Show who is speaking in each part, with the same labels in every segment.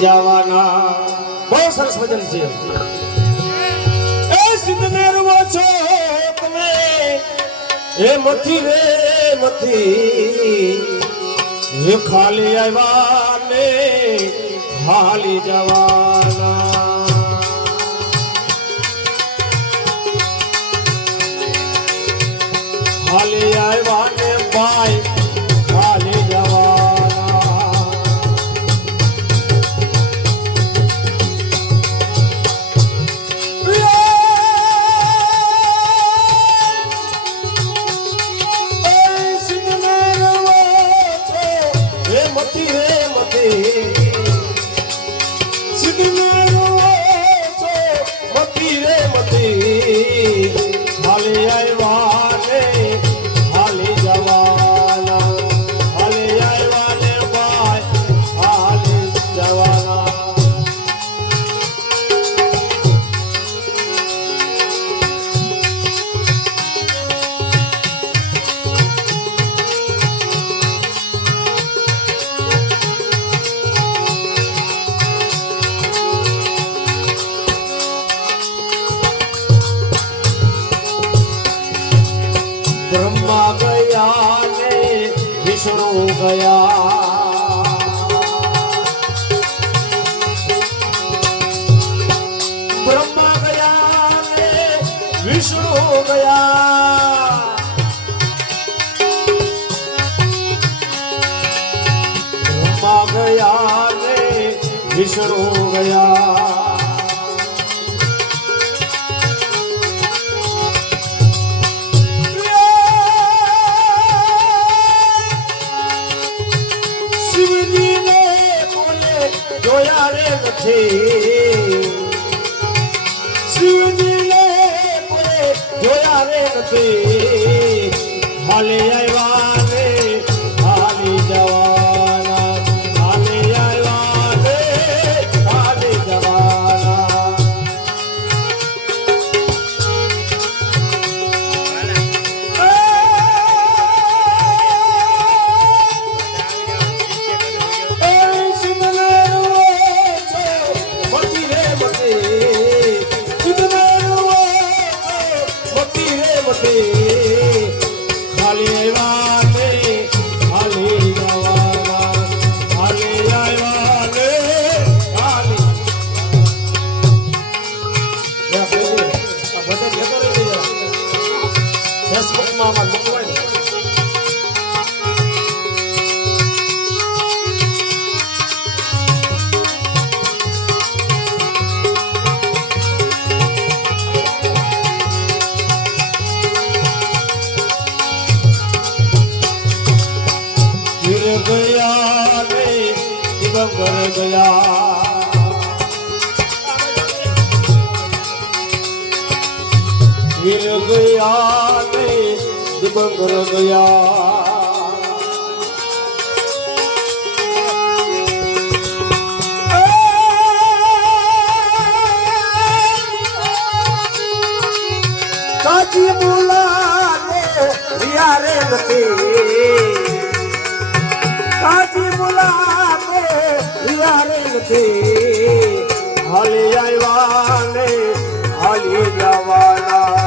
Speaker 1: જવાના. બહુ સરસ ભજન છે. એ સિદ્ધનેરવો છો તમે. એ મથી રે મથી. એ ખાલી આવ્યા ને ખાલી જવાના. ખાલી આવ્યા ને ભાઈ બ્રહ્મા ગયા ને વિષ્ણુ ગયા બ્રહ્મા ગયા ને વિષ્ણુ ગયા નથી ખાલી ગયા ગીર ગયા ને દિગંબર ગયા કાજી બોલા રે રિયા રે નથી યારે નથી હાલી આવ્યા હાલી જવાના,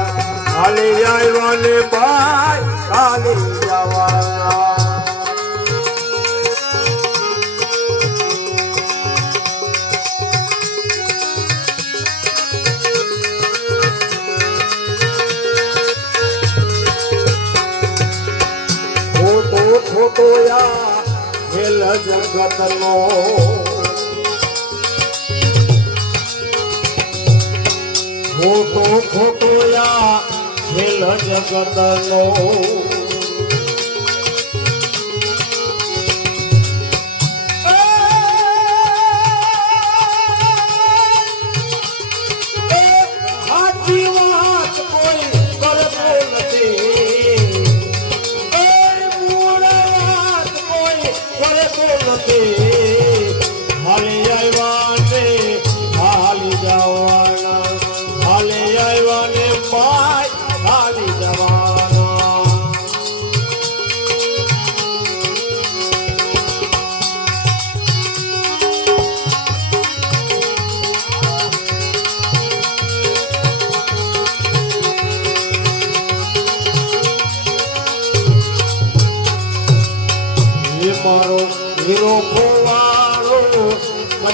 Speaker 1: હાલી આવ્યા ને ભાઈ, હાલી જવાના. ખોટો ખોટો યા ખેલ ખોટો ખોટો યા ખેલ જગતનો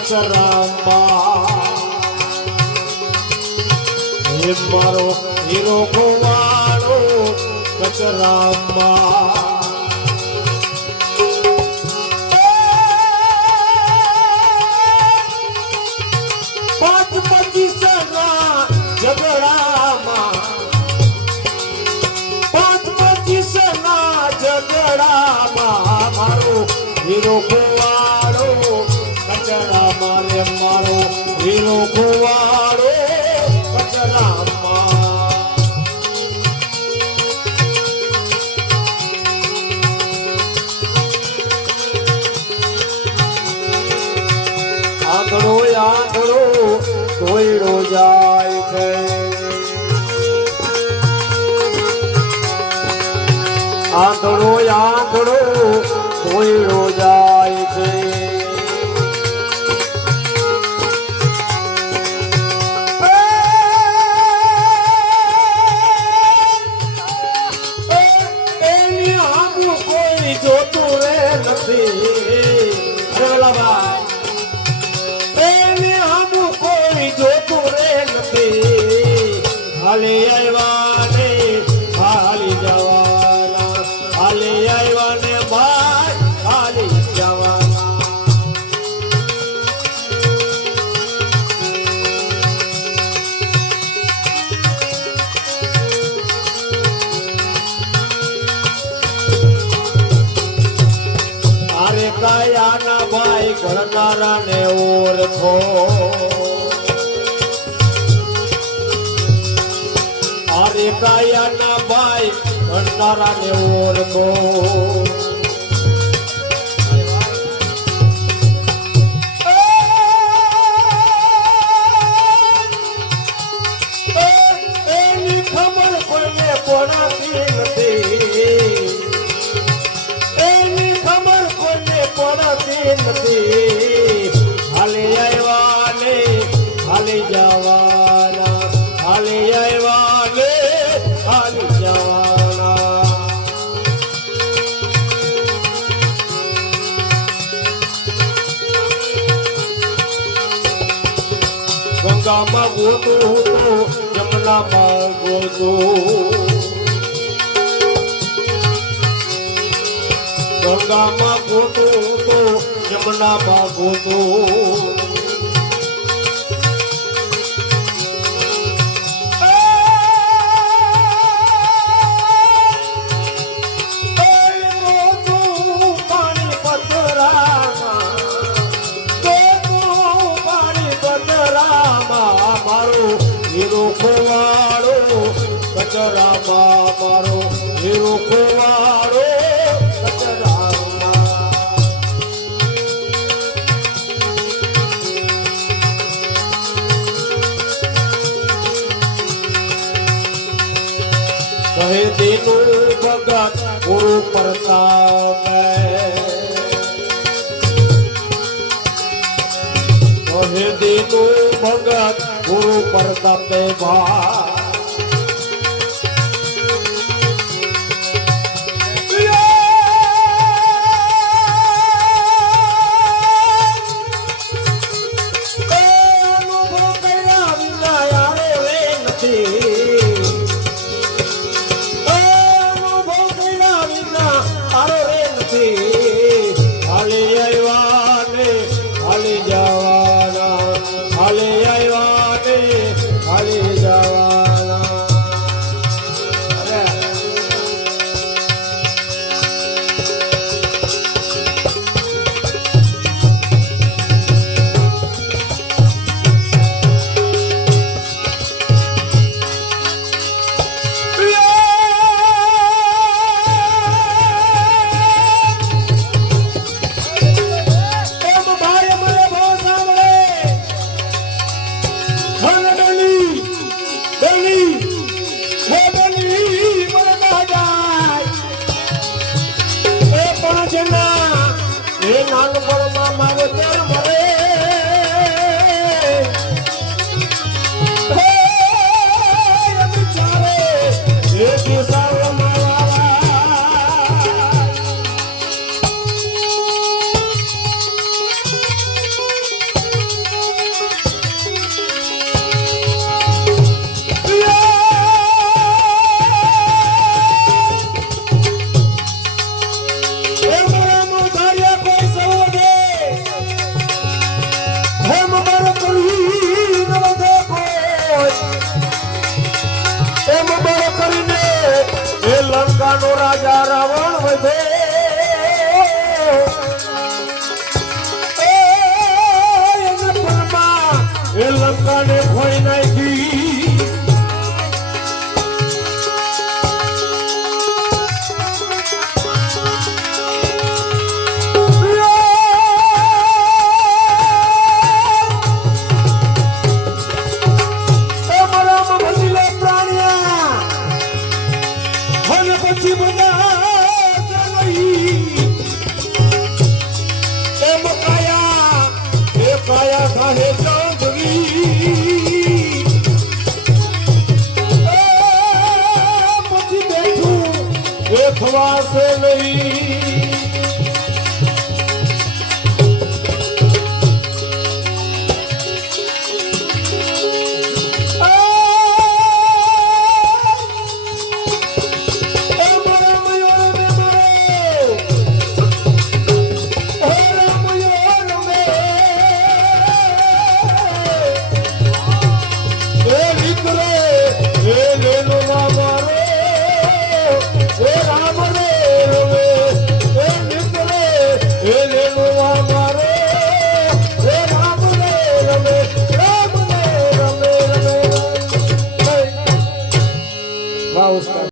Speaker 1: કચરામાં હે મારો હીરો ગોવાળો કચરામાં હીરો હીરો ગોવાળો કચરામાં. આંધળો આંધળો ધોઈડો જાય છે. આંધળો આંધળો નથી રેવલાભાઈ ભાઈ ઘડનારા ને ઓળખો. આરે કાયાના ભાઈ ઘડનારા ને ઓળખો. ગંગામાં ગોતું તો જમનામાં ગોતું. ગંગામાં ગોતું તો જમનામાં ગોતું. કચરામાં મારો હીરો કચરામાં કહે દીનું ભગત ગુરુ પ્રતાપ કહે ભા night. એ સે નહીં.